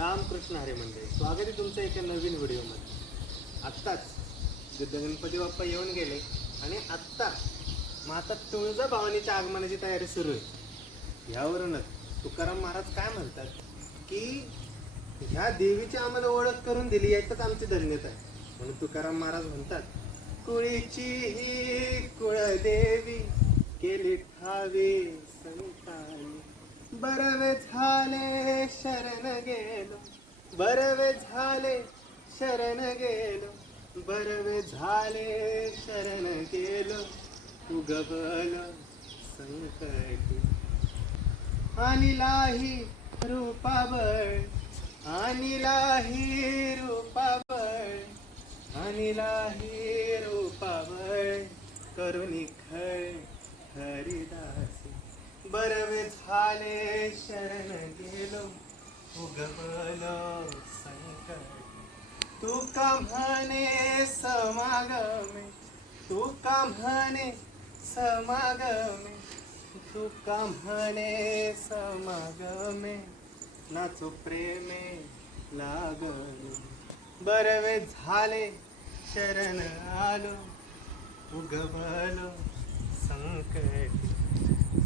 रामकृष्ण हरे मंडळी स्वागत आहे तुमचं एका नवीन व्हिडिओमध्ये. आत्ताच सिद्ध गणपती बाप्पा येऊन गेले आणि आत्ता मग आता तुळजा भवानीच्या आगमनाची तयारी सुरू आहे. ह्यावरूनच तुकाराम महाराज काय म्हणतात की ह्या देवीची आम्हाला ओळख करून दिली याच्यात आमची धन्यता आहे. म्हणून तुकाराम महाराज म्हणतात कुळीची ही कुळदेवी केली ठावे संतानी. बरवे शरण गेलो. बरवे झाले शरण गेलो. बरवे झाले शरण गेलो. उगवल संकट. अनिलाही रूपाबळ आणिलाही रूपाबळ आणिलाही रूपाबळ करुणी खळ हरिदासी. बरवे झाले शरण गेलो. उगवलो संकट तू म्हणे समागमे? तुका म्हणे समागमे? तुका म्हणे समागमे? नाचो प्रेमे लागलो. बरवे झाले शरण आलो. उगवलो संकट.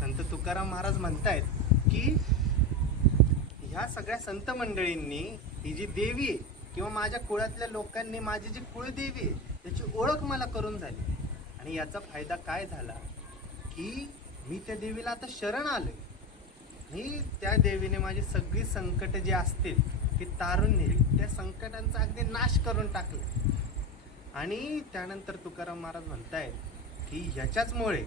संत तुकाराम महाराज म्हणतायत की ह्या सगळ्या संत मंडळींनी ही जी देवी आहे किंवा माझ्या कुळातल्या लोकांनी माझी जी कुळदेवी आहे त्याची ओळख मला करून झाली. आणि याचा फायदा काय झाला? की मी त्या देवीला आता शरण आलोय. आणि त्या देवीने माझी सगळी संकट जी असतील ती तारून नेली त्या संकटांचा अगदी नाश करून टाकलं. आणि त्यानंतर तुकाराम महाराज म्हणतायत की ह्याच्याचमुळे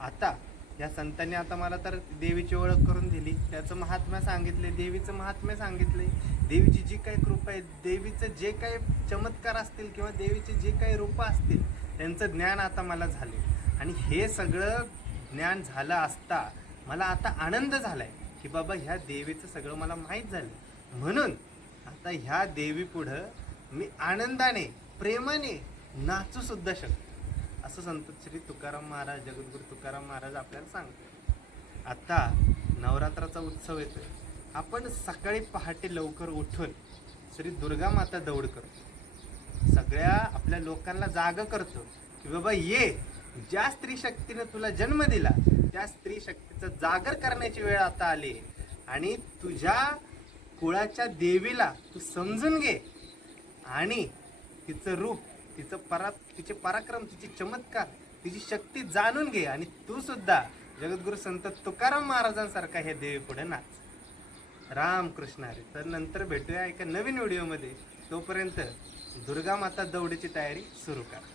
आता या संतांनी आता मला तर देवीची ओळख करून दिली. त्याचं महात्म्य सांगितले देवीचं महात्म्य सांगितले देवीची जी काही कृपा आहे देवीचं जे काही चमत्कार असतील किंवा देवीचे जे काही रूपं असतील त्यांचं ज्ञान आता मला झाले आणि हे सगळं ज्ञान झालं असता मला आता आनंद झाला आहे की बाबा ह्या देवीचं सगळं मला माहीत झालं. म्हणून आता ह्या देवीपुढं मी आनंदाने प्रेमाने नाचूसुद्धा शकतो. असं संत श्री तुकाराम महाराज जगद्गुरु तुकाराम महाराज आपल्याला सांगतो आता नवरात्राचा उत्सव येतो आपण सकाळी पहाटे लवकर उठून श्री दुर्गा माता दौड करतो. सगळ्या आपल्या लोकांना जाग करतो की बाबा ये. ज्या स्त्री शक्तीनं तुला जन्म दिला त्या स्त्री शक्तीचा जागर करण्याची वेळ आता आली आणि तुझ्या कुळाच्या देवीला तू समजून घे. आणि तिचं रूप तिचं परा तिचे पराक्रम तिचे चमत्कार तिची शक्ती जाणून घे आणि तू सुद्धा जगद्गुरु संत तुकाराम महाराजांसारखा हे देवी पुढे नाच. राम कृष्ण हरे. तर नंतर भेटूया एका नवीन व्हिडिओमध्ये. तोपर्यंत दुर्गा माता दौडीची तयारी सुरू करा.